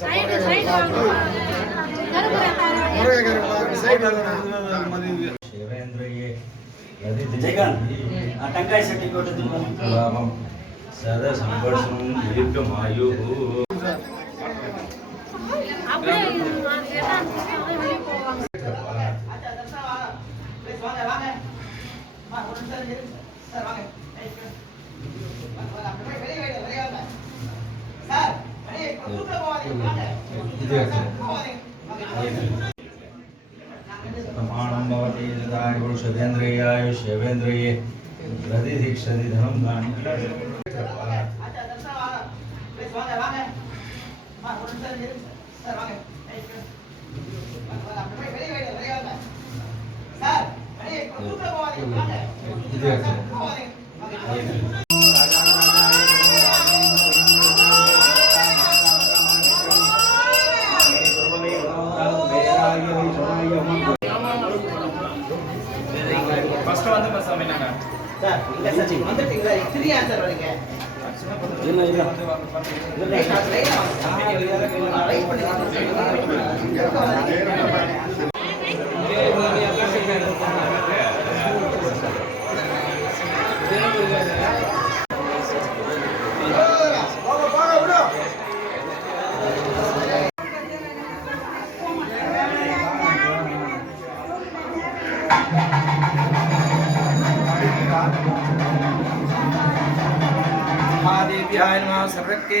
Side side టంకాయ set సదా సంఘర్షం దీర్ఘమాయు ఇది पुरुषधेन्द्रिय आयुष्यवेन्द्रिये प्रतिदीक्षति धनं Thank you. हाँ। சார், இல்ல சார், நீங்க வந்துட்டீங்களா? த்ரீ ஆன்சர் வரீங்க. இல்ல, இல்ல. శ్రీగురుభ్యాయ నమ సర్వకే